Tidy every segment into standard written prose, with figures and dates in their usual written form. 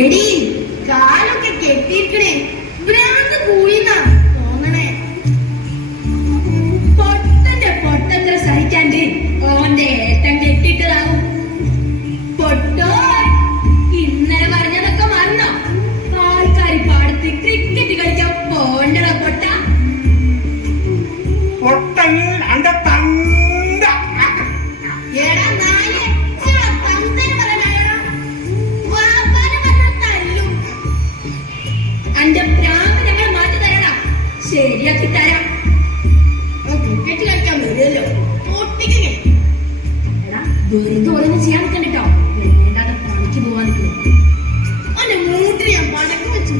എടി കാലൊക്കെ കെട്ടിയിരിക്കണേ ഭ്രാന്ത് കൂടിന്നാ തോന്നണേ. പൊട്ടത്ര സഹിക്കാണ്ട് ഓന്റെ ഏട്ടൻ കെട്ടിട്ടതാവും. പൊട്ടോ ഇന്നലെ പറഞ്ഞതൊക്കെ മറന്നോ? ആൾക്കാർ പാടത്ത് ക്രിക്കറ്റ് കളിക്കാൻ പോണ്ടോ പൊട്ട? പൊട്ടൻ അന്റെ എടാ നായ അന്റെ പ്രാന്ത് ഞങ്ങൾ മാറ്റി തരണം. ശരിയാക്കി തരാം. ക്രിക്കറ്റ് കളിക്കാൻ വരുമല്ലോ പൊട്ടിക്കേ. എടാ വെറുതെ ഓരോന്ന് ചെയ്യാൻ നിൽക്കണ്ടോ? വേണ്ടാതെ പണിക്ക് പോവാൻ നിൽക്കുന്നു. അവന്റെ മൂട്ടിൽ ഞാൻ പടക്കം വെച്ചു.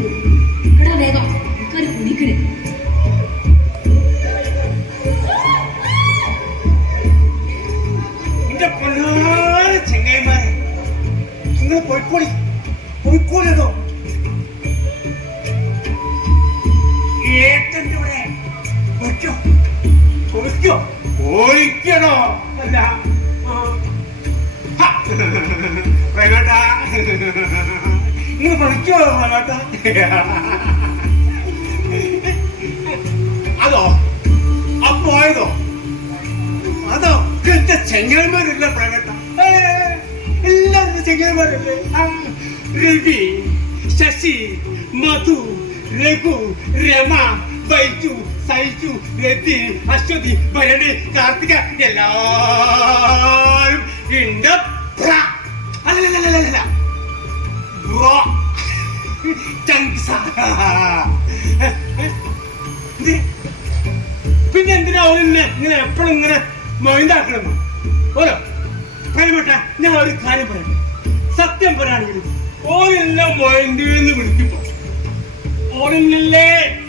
എടാ വേഗം ആൾക്കാർ കുടിക്കണേ. ചെങ്ങായിമാരെ നിങ്ങൾ പോയിക്കോളിയതോ ഏട്ടന്റെ ഇവിടെ പോയിക്കണോ? അല്ല പ്രേമേട്ടാ നിങ്ങൾ പഠിക്കോ പ്രേമേട്ടാ? അതോ പോയതോ? അതോ എന്റെ ചെങ്ങന്മാരില്ല പ്രേമേട്ട, എല്ലാവരും ചെങ്ങന്മാരല്ലേ. രവി, ശശി, മധു, രഘു, രമ, ബൈജു, സൈജു, രതി, അശ്വതി, ഭരണി, കാർത്തിക എല്ലാരും ഉണ്ട്. അല്ലല്ല പിന്നെ എന്തിനാ ഇങ്ങനെ എപ്പോഴും ഇങ്ങനെ മൊയിന്താക്കണമെന്നോ? ഓരോ പ്രേമേട്ട, ഞാൻ ഒരു കാര്യം പറയട്ടെ. സത്യം പറയാണെങ്കിൽ ഓരെല്ലാം മൊയന്തെന്ന് വിളിക്കുമ്പോ ഓരെന്നല്ലേ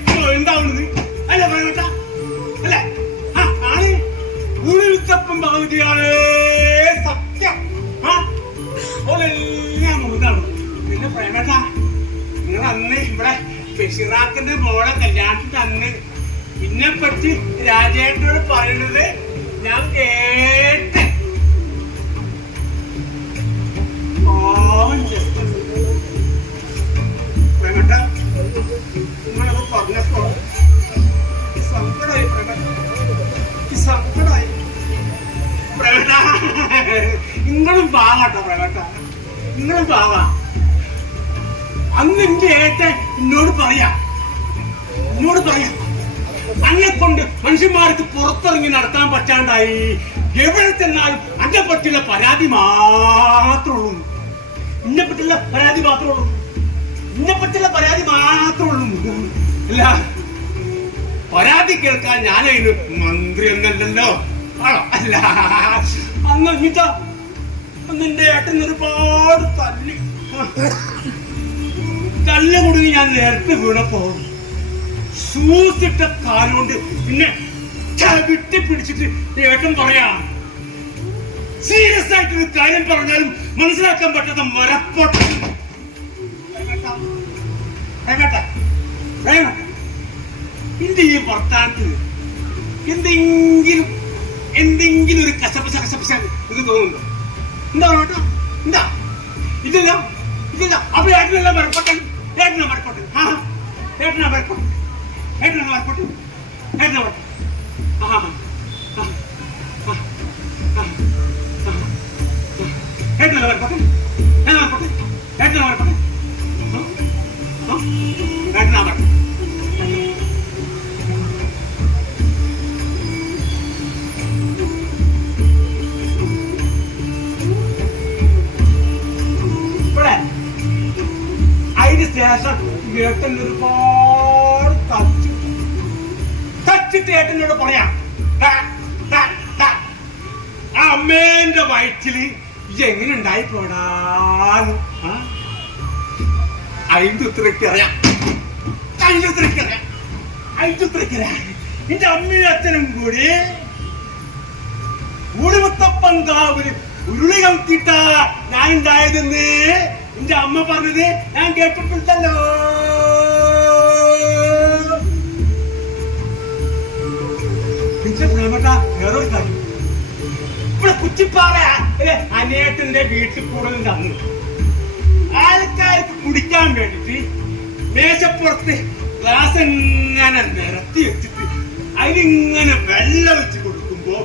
മൊയന്താവുന്നത്? അല്ല പ്രേമേട്ട, അല്ലേ? ആണ് ഉളിത്തപ്പം പകുതിയാണ് സത്യം. ഓരെല്ലാം മൊയന്താവുന്നത്. പിന്നെ പ്രേമേട്ട, നിങ്ങൾ അന്ന് ഇവിടെ ബഷീറാക്കിന്റെ മോളെ കല്യാണത്തിന് അന്ന് പിന്നെ പറ്റി രാജേട്ടനോട് പറയുന്നത് ഞാൻ കേട്ട്. പ്രേമേട്ട, നിങ്ങളത് പറഞ്ഞപ്പോ സങ്കടമായി സങ്കടമായി പ്രേമേട്ട. നിങ്ങളും പാവാട്ടോ പ്രേമേട്ട, നിങ്ങളും പാവാ. അന്ന് എന്റെ ഏട്ടൻ എന്നോട് പറയാ അന്നെ കൊണ്ട് മനുഷ്യന്മാർക്ക് പുറത്തിറങ്ങി നടത്താൻ പറ്റാണ്ടായി. എവിടെ ചെന്നാലും അന്നെ പറ്റിയുള്ള പരാതി മാത്രമുള്ളൂ. ഇന്നെ പറ്റിയുള്ള പരാതി മാത്രമുള്ളൂ. അല്ല, പരാതി കേൾക്കാൻ ഞാനതിന് മന്ത്രി എന്നല്ലല്ലോ. ആണോ? അല്ല, അന്ന് എന്റെ ഏട്ടൻ ഒരുപാട് തല്ല് കൊടുങ്ങി ഞാൻ നേരത്തെ വീണപ്പോ സൂസിട്ട കാലുകൊണ്ട് പിന്നെ വിട്ടി പിടിച്ചിട്ട് ഏട്ടൻ പറയാ, സീരിയസ് ആയിട്ടൊരു കാര്യം പറഞ്ഞാലും മനസ്സിലാക്കാൻ പറ്റാത്ത മരപ്പൊട്ട. എന്റെ ഈ വർത്താനത്തിന് എന്തെങ്കിലും ഒരു കസപ്പസ ഇത് തോന്നുന്നുണ്ടോ? എന്താ കേട്ടോ? എന്താ? ഇല്ലല്ലോ. അപ്പൊ ഏട്ടനല്ല മരപ്പൊട്ടൻ. ഏട്ടനാ മരപ്പൊട്ടൻ. അതിന് ശേഷം ഏട്ടൻ ഒരുപാട് തച്ചിട്ട് ഏട്ടനോട് പറയാം, ആ അമ്മേന്റെ വയറ്റില് എങ്ങനെ ഉണ്ടായിപ്പോടാന്ന്. അതിന്റെ ഉത്തരക്കറിയാം. എന്റെ അമ്മയും അച്ഛനും കൂടി ഉളിമുത്തപ്പങ്കാവില് ഉരുളി കത്തിട്ടാ ഞാൻ ഉണ്ടായതെന്ന് എന്റെ അമ്മ പറഞ്ഞത് ഞാൻ കേട്ടിട്ടുണ്ടല്ലോ. പ്രേമേട്ട, വേറൊരു കാര്യം, ഇവിടെ കുറ്റിപ്പാറ അനിയേട്ടന്റെ വീട്ടിൽ കൂടുതൽ അന്ന് ആൾക്കാർക്ക് വേണ്ടിട്ട് മേശപ്പുറത്ത് ഗ്ലാസ് ഇങ്ങനെ നിരത്തി വെച്ചിട്ട് അതിലിങ്ങനെ വെള്ളം വെച്ച് കൊടുക്കുമ്പോ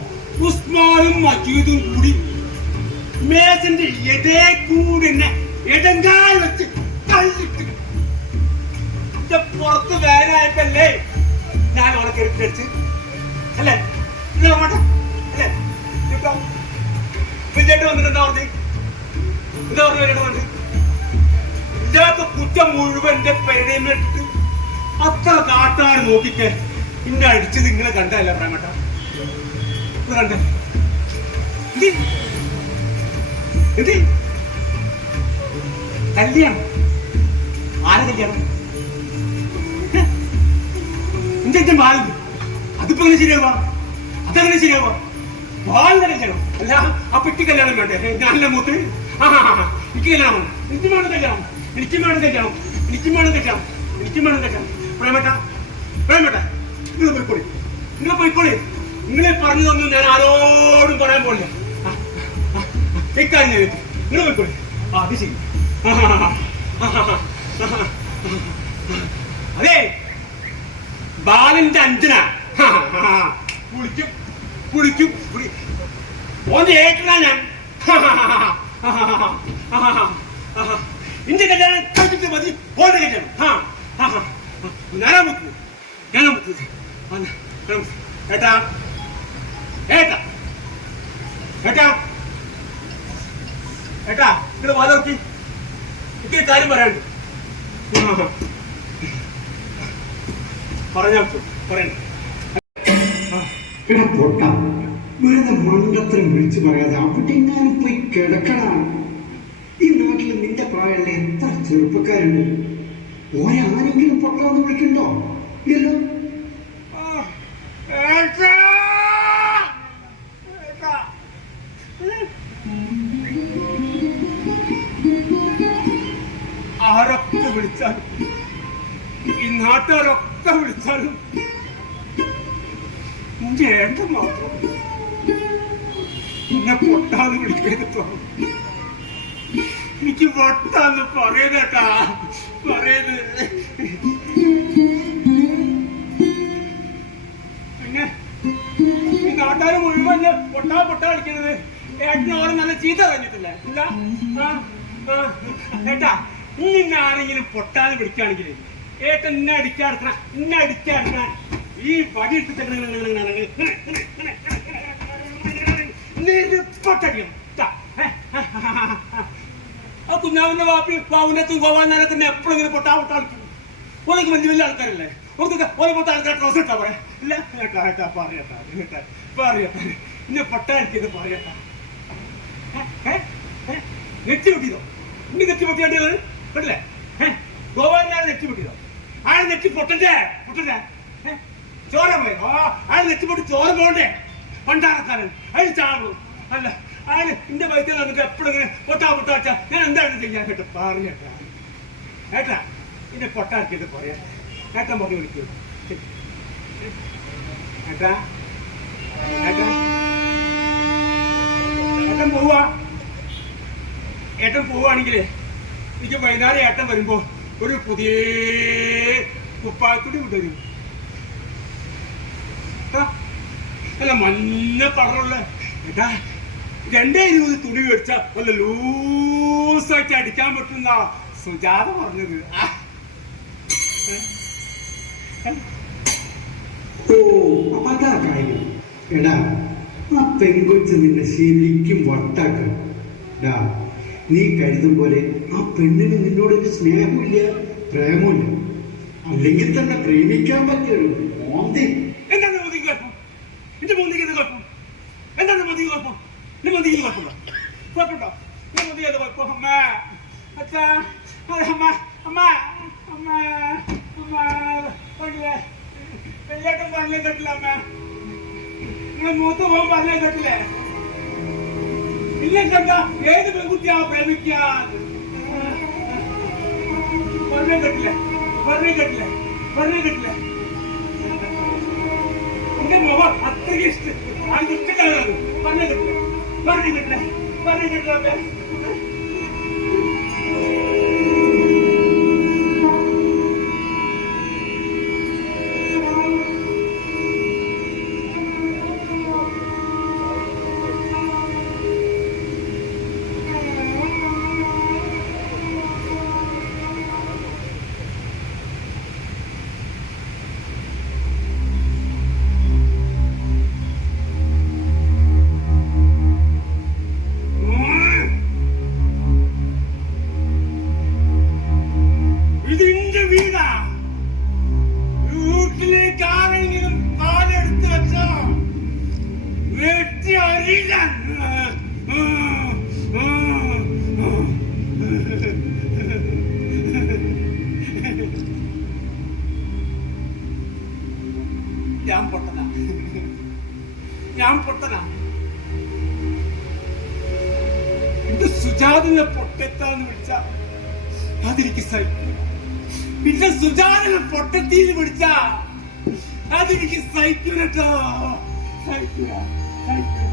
ഉസ്മാനും മജീദും കൂടി മേശന്റെ എതേ കൂടി എന്നെ എടങ്കാൽ വെച്ച് തള്ളിട്ട് പുറത്ത് വേനായപ്പല്ലേ ഞാൻ അവളെ കെട്ടിച്ച് അല്ലേ അല്ലേ ഇപ്പൊ വിജയേട്ട് വന്നിട്ട് എന്താ പറഞ്ഞു വിജയേട്ട് പറഞ്ഞു ഇല്ലാത്ത കുറ്റം മുഴുവൻ എന്റെ പെരേമിട്ട് അത്ര കാട്ടാൻ നോക്കിക്കെ ഇന്നെ അടിച്ചത് ഇങ്ങനെ കണ്ടല്ല പ്രേമട്ട കണ്ട എന്ത് കല്യാണം ആരെ കല്യാണം എന്റെ ബാലു അതിപ്പോ എങ്ങനെ ശരിയാവാ അതെങ്ങനെ ശരിയാവാ ബാലിന്റെ കല്യാണം അല്ല ആ പെട്ടി കല്യാണം വേണ്ടേ ഞാനല്ല മൂത്ത് എനിക്ക് കല്യാണം എനിക്കും വേണം കല്യാണം എനിക്കും വേണം കല്യാണം എനിക്കും വേണം കല്യാണം എനിക്കും വേണം കല്യാണം പ്രേമട്ട പ്രേമട്ട നിങ്ങൾ പോയിക്കോളി നിങ്ങൾ പോയിക്കോളി നിങ്ങളെ പറഞ്ഞതൊന്നും ഞാൻ ആരോടും പറയാൻ പോലില്ല ഇക്കാര്യം ഞാൻ നിങ്ങൾ പോയിക്കോളി അത് ശരി അതെ ബാലന്റെ അഞ്ചന കുളിക്കും കുളിക്കും ഓന്റെ ഏറ്റാ ഞാൻ ഇന്റെ കല്യാണം കഴിച്ചിട്ട് മതി ഓന്റെ കല്യാണം ഞാനാ മുത്ത് ഏട്ടാ ഏട്ടാ ഏട്ടാ ഏട്ടാ നിങ്ങൾ വാദി ഇത്തിരി കാര്യം പറയാണ്ട് പറഞ്ഞാ പറയണ്ട പൊട്ട വെറുതെ മണ്ടത്തരം വിളിച്ചു പറയാതെ അവിടെ എങ്ങാനും പോയി കിടക്കണം. ഈ നാട്ടിൽ നിന്റെ പ്രായമുള്ള എത്ര ചെറുപ്പക്കാരുണ്ട്? ഒരാരെങ്കിലും പൊട്ടാന്ന് വിളിക്കണ്ടോ? ഇല്ലല്ലോ. ആരൊക്കെ വിളിച്ചാലും ഈ നാട്ടുകാരൊക്കെ വിളിച്ചാലും എന്റെ ഏട്ടൻ മാത്രം എന്നെ പൊട്ടാന്ന് വിളിക്കരുത്. എനിക്ക് പൊട്ടാന്ന് പറയതേട്ടാ പറയത്. പിന്നെ ഈ നാട്ടുകാർ മുഴുവൻ പൊട്ടാ കളിക്കുന്നത് ഏട്ടനോട് നല്ല ചീത്ത പറഞ്ഞിട്ടില്ലേ? ഇല്ല. ഏട്ടാ ഇന്ന ആരെങ്കിലും പൊട്ടാന്ന് വിളിക്കുകയാണെങ്കിൽ ഏട്ടൻ ഇന്നെ അടിക്കാടുക്കണം ഇന്നെ അടിക്കാടുക്കാൻ ഈ വടി ആ കുഞ്ഞാവിന്റെ ബാബുനത്തും ഗോപാലനാരൊക്കെ എപ്പോഴും ഇങ്ങനെ പൊട്ടാ കളിക്കും. ഓനക്ക് വലിയ വലിയ ആൾക്കാരല്ലേ? ഓനെ പൊട്ട ആൾക്കാർ ഡ്രസ് ഇട്ടാ പറയാ. ഇല്ല ഏട്ടാ പറയട്ടാ പറയട്ടെ ഇന്നെ പൊട്ടായിരിക്കത് പറയട്ടാ. നെറ്റി പൊട്ടിയതോ? ഇനി നെറ്റി പൊട്ടിയാണ്ടത് കണ്ടില്ലേ? ഗോപാലനാരെ നെറ്റി പൊട്ടിയതോ? ആളെ നെറ്റി പൊട്ടണ്ടേ ചോര പോയോ? അയാൾ നെറ്റിപ്പൊട്ടി ചോര പോകണ്ടേ? പണ്ടാറക്കാരൻ അയാൾ ചാടും. അല്ല അയാൾ എന്റെ വൈദ്യം നമുക്ക് എപ്പോഴും ഇങ്ങനെ പൊട്ടാ വെച്ചാ ഞാൻ എന്താണ് ചെയ്യാൻ കേട്ടോ? പറയട്ടാ ഏട്ടാ എന്നെ പൊട്ടാക്കിയത് പറയാ. ഏട്ടൻ പറഞ്ഞു വിളിക്കൂ. ഏട്ടാ ഏട്ടാ ഏട്ടൻ പോവാ. ഏട്ടൻ പോവാണെങ്കിലേ എനിക്ക് വൈകുന്നേരം ഏട്ടൻ വരുമ്പോ ഒരു പുതിയ കുപ്പായത്തുടി വിട്ടു. അല്ല മഞ്ഞ കളറുള്ള ഏട്ടാ 220 തുണി മേടിച്ച വല്ല ലൂസായിട്ട് അടിക്കാൻ പറ്റുന്ന സുജാത പറഞ്ഞത്. ഓ അതാ കാര്യം. എടാ ആ പെൺകൊച്ച് നിന്നെ ശരിക്കും വട്ടാക്കണം. നീ കരുതും പോലെ ആ പെണ്ണിന് നിന്നോടൊരു സ്നേഹമില്ല പ്രേമമില്ല. അല്ലെങ്കിൽ തന്നെ പ്രേമിക്കാൻ പറ്റിയൊരു മോന്തി. എന്താണ് മോദിക്ക് കുഴപ്പം? എന്റെ മോദിക്ക് എന്താ കുഴപ്പം? എന്താണ് മോദിക്ക് കുഴപ്പം? എന്റെ മോദിക്ക് കുഴപ്പമുണ്ടോ? കുഴപ്പമുണ്ടോ? എന്റെ മോദി ഏത് കുഴപ്പം? അമ്മ അച്ഛാ അമ്മ അമ്മ അമ്മ അമ്മ പറഞ്ഞില്ലേ? വെള്ളിയാട്ടം പറഞ്ഞേ കേട്ടില്ല അമ്മ? നിങ്ങൾ മൂത്ത പോകാൻ പറഞ്ഞേ കേട്ടില്ലേ? ഇല്ല കണ്ട ഏത് പെൺകുട്ടിയാ പ്രേമിക്കാൻ പറഞ്ഞേ കേട്ടില്ലേ? പറഞ്ഞേ കേട്ടില്ലേ? പറഞ്ഞേ കേട്ടില്ലേ? എന്റെ മുഖം അത്രയ്ക്ക് ഇഷ്ടം അത് ഇഷ്ടക്കാരാണ്. പറഞ്ഞേ കേട്ടില്ലേ? പറഞ്ഞേ കേട്ടില്ലേ? പറഞ്ഞേ കേട്ടില്ല. ഞാൻ പൊട്ടനാ? ഇത് സുജാതിനെ പൊട്ടെത്താന്ന് വിളിച്ച അതെനിക്ക് സഹിക്കില്ല. പിന്നെ സുജാതിനെ പൊട്ടത്തീന്ന് വിളിച്ച അതെനിക്ക് സഹിക്കൂലട്ടോ. സഹിക്കൂല, സഹിക്കൂല.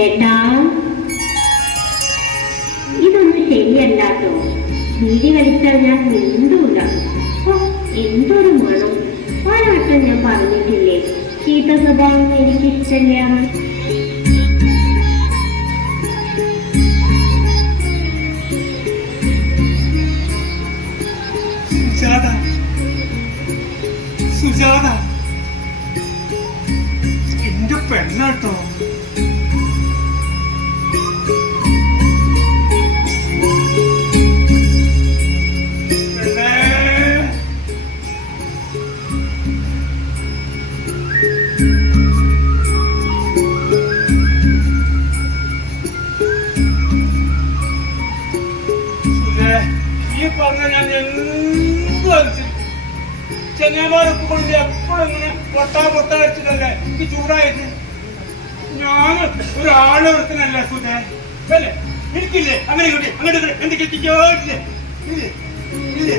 ഏട്ടാ, ഇതൊന്നും ശരിയല്ലാട്ടോ. വീതി കളിച്ചാൽ ഞാൻ മിണ്ടൂല. എന്തൊരു മണം! ഒരാട്ടം ഞാൻ പറഞ്ഞിട്ടില്ലേ ചീത്ത സ്വഭാവം എനിക്കിഷ്ടമില്ല. സുജാത, സുജാത എന്റെ പെണ്ണാട്ടോ. ഈ പറഞ്ഞ ഞാൻ എന്തും അനുസരിക്കും. ചെങ്ങന്മാരൊക്കെ കൊണ്ട് എപ്പോഴും ഇങ്ങനെ പൊട്ടാ അടിച്ചിട്ടല്ലേ ഈ ചൂടായിട്ട്. ഞാൻ ഒരാളൊരുത്തനല്ല സുധേ, അല്ലേ? എനിക്കില്ലേ അങ്ങനെ അങ്ങോട്ട് എന്തൊക്കെ എത്തിക്കോട്ടില്ലേ? ഇല്ലേ ഇല്ലേ?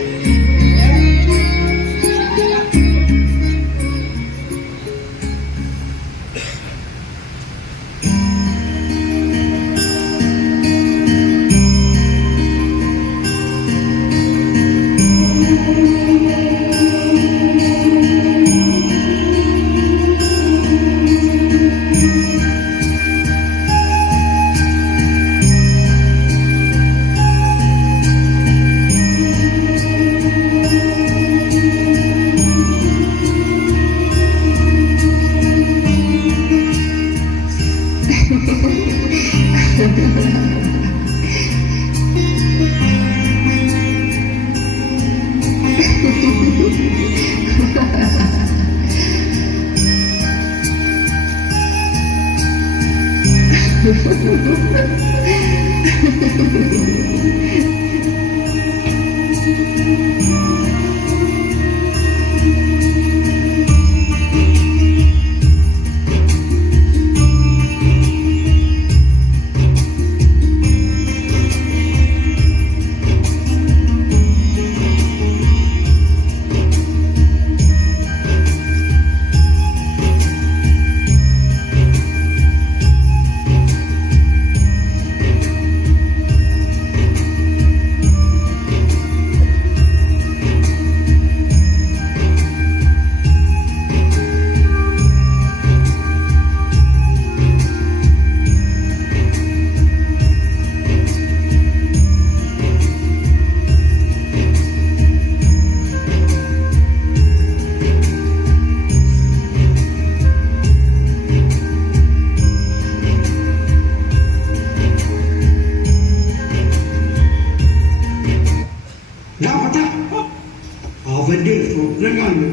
അവന്റെ സ്വപ്നം കാണുന്നു.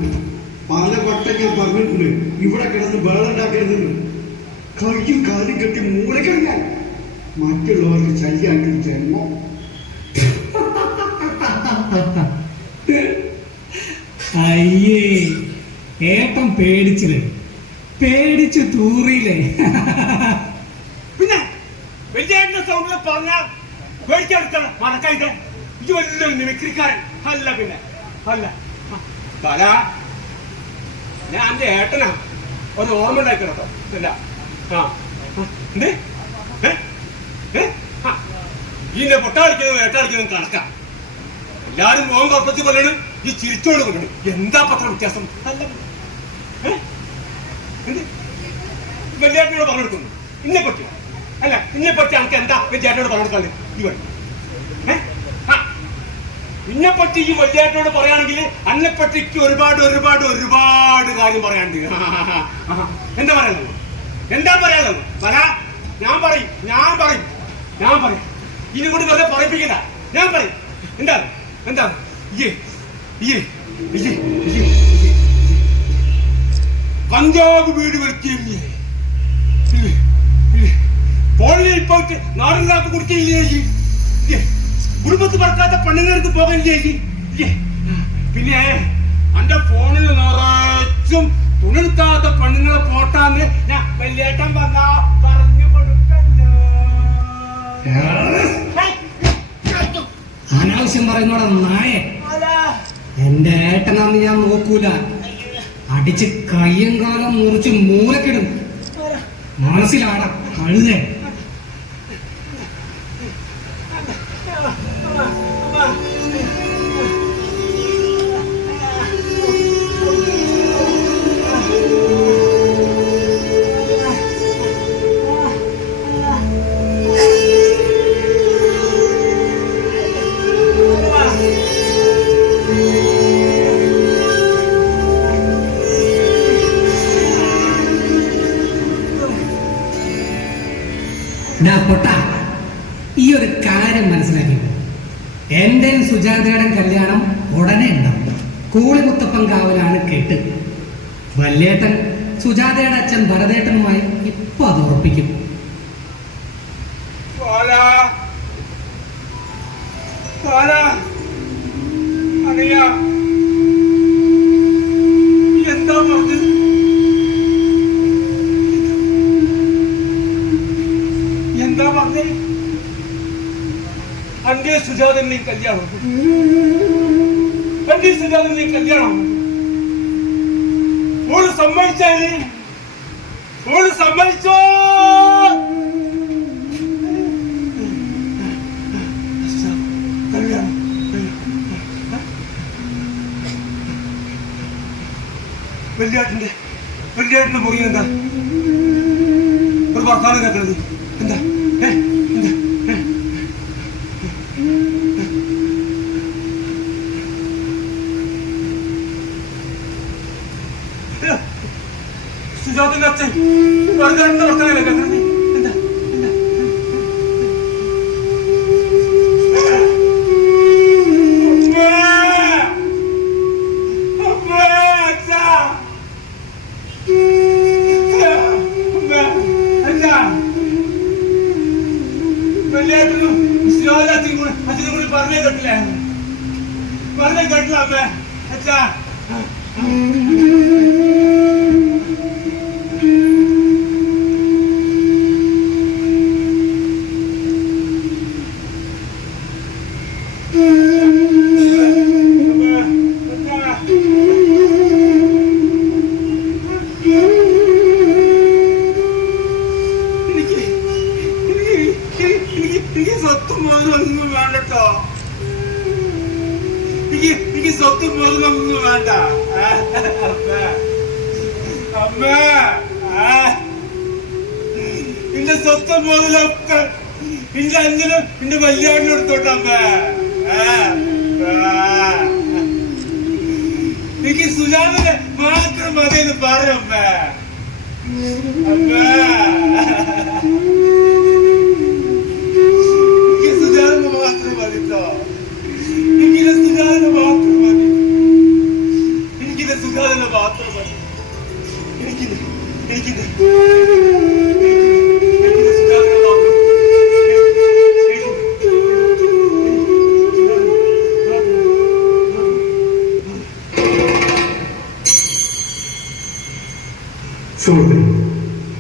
പലവട്ടം ഞാൻ പറഞ്ഞിട്ടുണ്ട് ഇവിടെ കിടന്ന് വേളുണ്ടാക്കരുതെന്ന്. കയ്യും കാലും കെട്ടി മൂലക്കഴിഞ്ഞാൽ മറ്റുള്ളവർക്ക് ശല്യാക്കി ജന്മം. അയ്യേ, ഏട്ടൻ പേടിച്ചു തൂറിയില്ലേ? പിന്നെ വലിയ സൗണ്ട് പറഞ്ഞ പേടിച്ചെടുക്കണം മറക്കായിട്ട്. ഇത് വലിയ മിമിക്രിക്കാരൻ അല്ല. പിന്നെ അല്ല തല ഞാൻ എന്റെ ഏട്ടനാ. ഒരു ഓർമ്മ ഉണ്ടായിട്ടോ. ഇല്ല എന്തേ ഈ പൊട്ടാടിക്കുന്നതും ഏട്ടാടിക്കുന്നതും കണക്കാം. എല്ലാരും മോൻ കപ്പത്തി പറയണം. ഈ ചിരിച്ചോട് കൊണ്ടു എന്താ പത്ര വ്യത്യാസം അല്ല വലിയേട്ടനോട് പറഞ്ഞെടുക്കുന്നു ഇന്നെ പറ്റി അല്ല ഇന്നെ പറ്റി എനിക്ക് എന്താ ചേട്ടനോട് പറഞ്ഞെടുക്കാണ്ട് ഈ വഴി ഇന്നെപ്പറ്റി ഈ വലിയേട്ടനോട് പറയുകയാണെങ്കിൽ അന്നെപ്പറ്റിക്ക് ഒരുപാട് ഒരുപാട് ഒരുപാട് കാര്യം പറയാണ്ട് എന്താ പറയാനുള്ളത് എന്താ പറയാനുള്ളത് ഞാൻ പറയും ഇതിനെ കൊണ്ട് വെറുതെ പറയിപ്പിക്കില്ല ഞാൻ പറയും എന്താ കഞ്ചാവ് വീട് വലിക്കില്ലേ പോളിൽ പോയിട്ട് നാടിനകത്ത് കുടിക്കില്ലേ കുടുംബത്ത് പറക്കാത്ത പെണ്ണുങ്ങൾക്ക് പോകില്ലേ പിന്നെ എന്റെ ഫോണിൽ നിറച്ചും തുണിർക്കാത്ത പെണ്ണുങ്ങളെ പോട്ടാന്ന് ഞാൻ വലിയേട്ടൻ വന്നാ പറഞ്ഞു കൊടുക്കല്ലോ. അനാവശ്യം പറയുന്നോടെ നായ എന്റെ ഏട്ടനാന്ന് ഞാൻ നോക്കൂല. അടിച്ച് കയ്യും കാലം മുറിച്ച് മൂലക്കിടും. മനസ്സിലാടാ കഴുതേ. പൊട്ട ഈ ഒരു കാര്യം മനസ്സിലാക്കി. എന്റെ സുജാതയുടെ കല്യാണം ഉടനെ ഉണ്ടാവും. കൂളിമുത്തപ്പൻ കാവലാണ് കേട്ട്. വല്യേട്ടൻ സുജാതയുടെ അച്ഛൻ ഭരതേട്ടനുമായി ഇപ്പൊ അത് ഉറപ്പിക്കും. എന്താ പറഞ്ഞത്? എന്താ പറഞ്ഞേ? അന്റെ സുജാതന്റെ കല്യാണം ഓള് സമ്മതിച്ചാല് ഓള് സമ്മതിച്ചോ? വെള്ളിയാട്ടിന്റെ മുറിയിൽ എന്താ ഒരു വർത്താനം കേൾക്കണത്? എന്താ സുജാതന്റെ അച്ഛൻ വെറുതെ വർത്താനല്ലേ കേൾക്കണത്? എന്താ വെള്ളിയാട്ടിനും അച്ഛനും കൂടി പറഞ്ഞേ കേട്ടില്ല അമ്മേ അച്ഛാ. എനിക്ക് സ്വത്തും മുതലൊന്നും വേണ്ടട്ടോ. എനിക്ക് സ്വത്തും മുതലൊന്നും വേണ്ട അമ്മ. എന്റെ സ്വത്തും മുതലൊക്കെ എന്റെ അഞ്ചനും എന്റെ വല്യാടിനും എടുത്തോട്ടെ അമ്മ. എനിക്ക് സുജാതനെ മാത്രം മതിയെന്ന് പറയമ്മ. അമ്മ സുജാതന് മാത്രം മതിട്ടോ. എനിക്കിത് സുജാതന് മാത്രം മതി. എനിക്കിത് സുജാതന് മാത്രം മതി. എനിക്കിത് സുജാതന് മാത്രം. സുഹൃത്തുക്കളെ,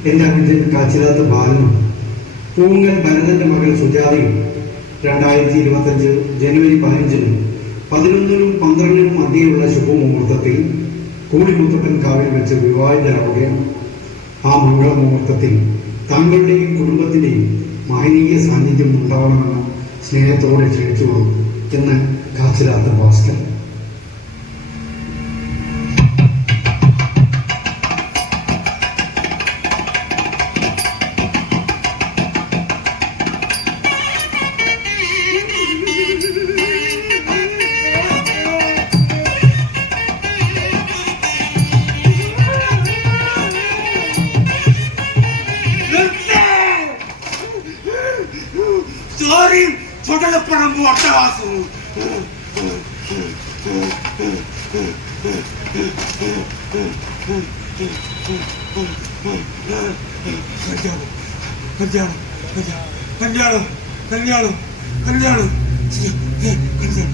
എന്റെ അഞ്ചൻ കാച്ചിലാത്ത ബാലനും പൂങ്ങൽ ഭരതന്റെ മകൾ സുജാതയും 2025 ജനുവരി 15-നും 11-നും 12-നും മധ്യയുള്ള ശുഭമുഹൂർത്തത്തിൽ കൂളിമുത്തപ്പൻ കാവിൽ വെച്ച് വിവാഹിതരാവുകയാണ്. ആ മംഗളമുഹൂർത്തത്തിൽ താങ്കളുടെയും കുടുംബത്തിന്റെയും മഹനീയ സാന്നിധ്യം ഉണ്ടാവണമെന്ന് സ്നേഹത്തോടെ ക്ഷണിച്ചുകൊള്ളു എന്ന് കാച്ചിലാത്ത ഭാസ്കർ. ചോരയും ചുടലപ്പണമ്പും അട്ടഹാസവും. കല്യാണം കല്യാണം കല്യാണം കല്യാണം കല്യാണം.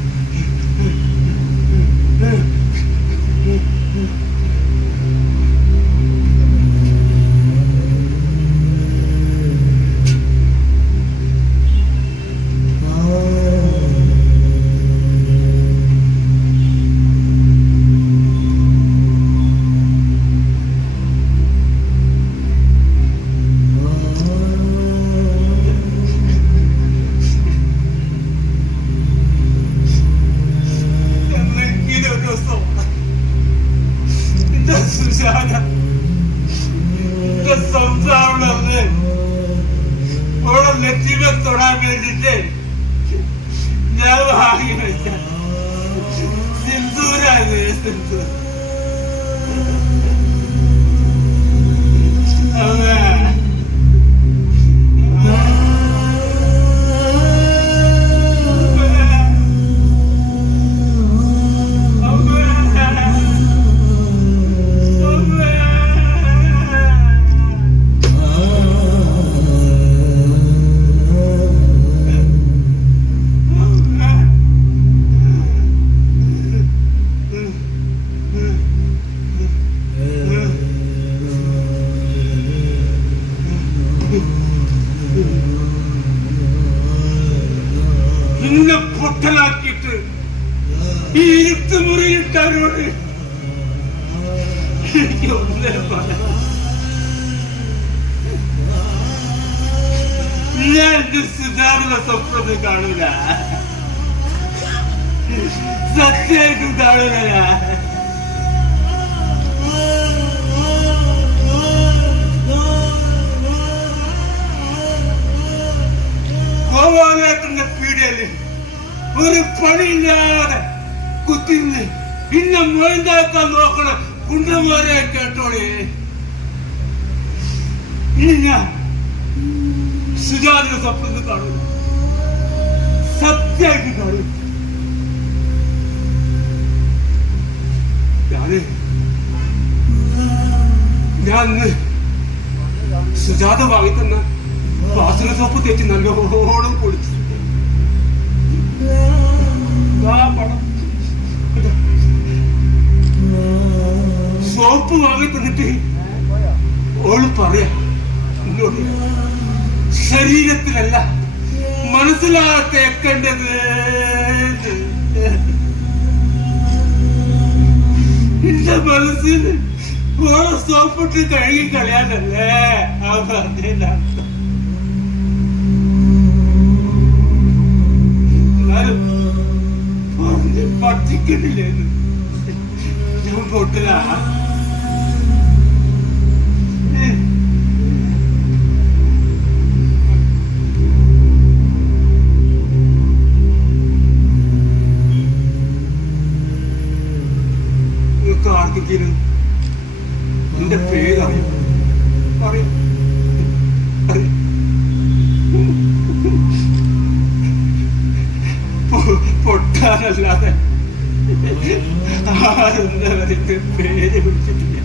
സംസാരമുള്ളതല്ലേ ഓളെ നെറ്റിമെ തൊടാൻ വേണ്ടിട്ട് ഞാൻ വാങ്ങി വെച്ച സിന്ദൂരാണ്. സിന്ദൂർ ഇന്നെ പൊട്ടലാക്കിയിട്ട് ഈ ഇരുട്ടുമുറിയിട്ടവരോട് എനിക്ക് ഒന്നേ പറയാം. ഞാൻ എന്റെ സുധാരണ സ്വപ്നം കാണൂല, സത്യമായിട്ടും കാണൂല. ഗോപാലേട്ടന്റെ പീഡിയയില് ഒരു പണിയില്ലാതെ കുത്തിന്ന് ഇന്നെ മൊയന്താക്കാൻ നോക്കണ കുണ്ടന്മാരെ കേട്ടോളേ. ഇനി ഞാൻ സുജാതിയുടെ സ്വപ്നത്തിൽ കാണൂല, സത്യമായിട്ട് കാണൂല. ഞാൻ സുജാത വാങ്ങി തന്ന വാസന സോപ്പ് തേച്ച് നല്ലോണം കുളിച്ചു. സോപ്പ് വാങ്ങി തന്നിട്ട് ഓള് പറയാ എന്നോട്, ശരീരത്തിലല്ല മനസ്സിലാ തേക്കേണ്ടത്. എന്റെ മനസ്സിന് ഓളെ സോപ്പിട്ട് കഴുകി കളയാനല്ലേ ആ പറഞ്ഞതിന്റെ അർത്ഥം. എന്നാലും പറഞ്ഞ് പറ്റിക്കുന്നില്ലെന്ന് ഞാൻ പൊട്ടില്ല. ആർക്കെങ്കിലും എന്റെ പേരറിയും അറിയും പൊട്ടാനല്ലാതെ ആരെന്നവർക്ക് പേര് വിളിച്ചിട്ടില്ല.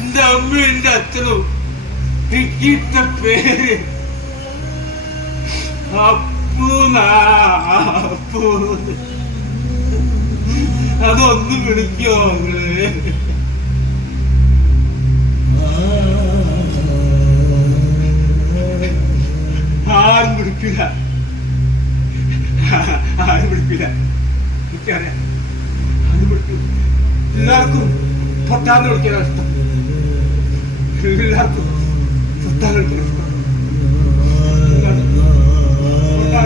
എന്റെ അമ്മയും എന്റെ അച്ഛനും എനിക്കിട്ട പേര് അപ്പൂ. അതൊന്നും വിളിക്കോ നിങ്ങള്? ആരും വിളിക്കില്ല, ആരും വിളിക്കില്ല. എനിക്കറിയാം, ആരും വിളിക്കില്ല. എല്ലാവർക്കും പൊട്ടാന്ന് വിളിക്കാനാണ് ഇഷ്ടം. എല്ലാവർക്കും പൊട്ടാന്ന് വിളിക്കാൻ ഇഷ്ടം. പൊട്ടാൻ